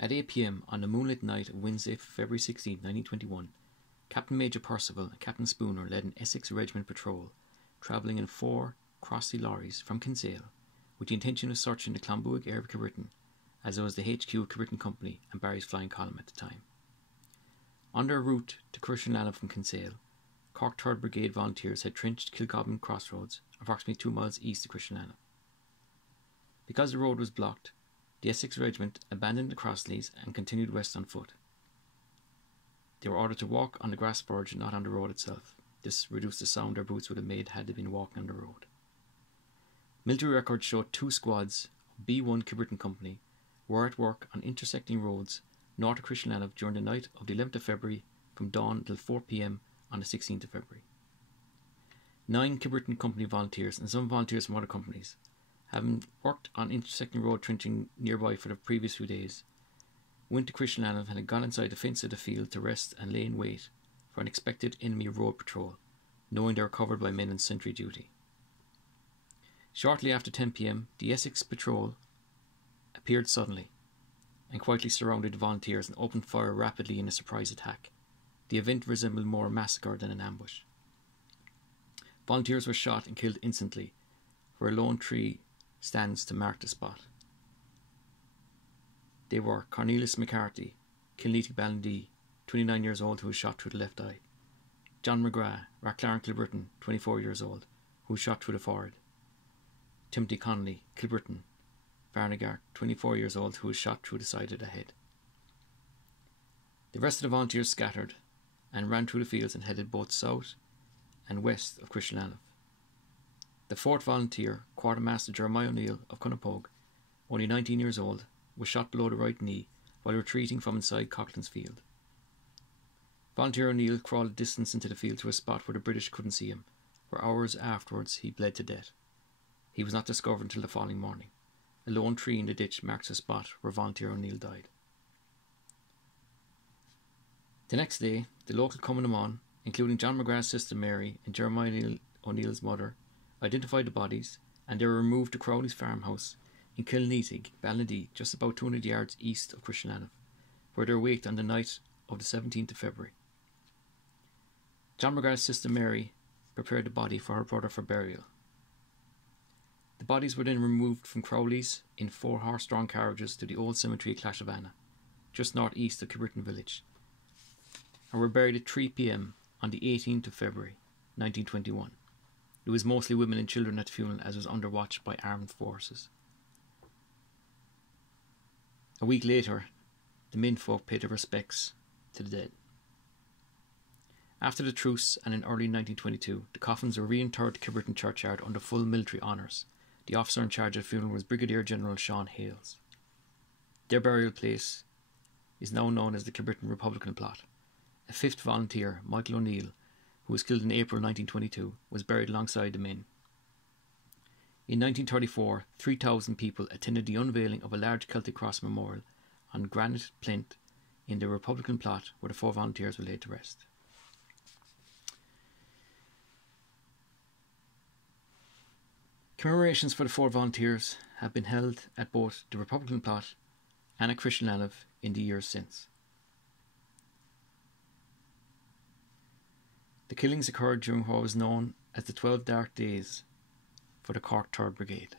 At 8 p.m. on the moonlit night of Wednesday, February 16, 1921, Captain Major Percival and Captain Spooner led an Essex Regiment patrol, travelling in 4 Crois lorries from Kinsale, with the intention of searching the Clonbuig area of Kilbrittain, as it was the HQ of Kilbrittain Company and Barry's flying column at the time. On their route to Leanbh from Kinsale, Cork 3rd Brigade volunteers had trenched Kilgobbin crossroads, approximately 2 miles east of Leanbh. Because the road was blocked, the Essex Regiment abandoned the Crossleys and continued west on foot. They were ordered to walk on the grass verge and not on the road itself. This reduced the sound their boots would have made had they been walking on the road. Military records showed 2 squads of B1 Kilbrittain Company were at work on intersecting roads north of Leanbh during the night of the 11th of February from dawn till 4 p.m. on the 16th of February. 9 Kilbrittain Company volunteers and some volunteers from other companies, having worked on intersecting road trenching nearby for the previous few days, went to Leanbh and had gone inside the fence of the field to rest and lay in wait for an expected enemy road patrol, knowing they were covered by men on sentry duty. Shortly after 10 p.m, the Essex patrol appeared suddenly and quietly surrounded the volunteers and opened fire rapidly in a surprise attack. The event resembled more a massacre than an ambush. Volunteers were shot and killed instantly, where a lone tree stands to mark the spot. They were Cornelius McCarthy, Kilneety Ballindy, 29 years old, who was shot through the left eye; John McGrath, Raclaren Kilbrittain, 24 years old, who was shot through the forehead; Timothy Connolly, Kilbrittain, Varnegar, 24 years old, who was shot through the side of the head. The rest of the volunteers scattered and ran through the fields and headed both south and west of Leanbh. The 4th volunteer, Quartermaster Jeremiah O'Neill of Cunnapogue, only 19 years old, was shot below the right knee while retreating from inside Coughlin's field. Volunteer O'Neill crawled a distance into the field to a spot where the British couldn't see him, where hours afterwards he bled to death. He was not discovered until the following morning. A lone tree in the ditch marks the spot where Volunteer O'Neill died. The next day, the local Cumann, including John McGrath's sister Mary and Jeremiah O'Neill's mother, identified the bodies, and they were removed to Crowley's farmhouse in Kilneety Ballindy, just about 200 yards east of Leanbh, where they were waked on the night of the 17th of February. John McGrath's sister Mary prepared the body for her brother for burial. The bodies were then removed from Crowley's in 4 horse-drawn carriages to the old cemetery at Clashavanna, just northeast of Kilbrittain village, and were buried at 3 p.m. on the 18th of February, 1921. It was mostly women and children at the funeral, as it was under watch by armed forces. A week later, the menfolk paid their respects to the dead. After the truce and in early 1922, the coffins were reinterred to Kilbrittain churchyard under full military honours. The officer in charge of the funeral was Brigadier General Sean Hales. Their burial place is now known as the Kilbrittain Republican Plot. A 5th volunteer, Michael O'Neill, who was killed in April 1922, was buried alongside the men. In 1934, 3,000 people attended the unveiling of a large Celtic Cross memorial on granite plinth in the Republican Plot, where the 4 volunteers were laid to rest. Commemorations for the 4 volunteers have been held at both the Republican Plot and at Leanbh in the years since. The killings occurred during what was known as the 12 Dark Days for the Cork 3rd Brigade.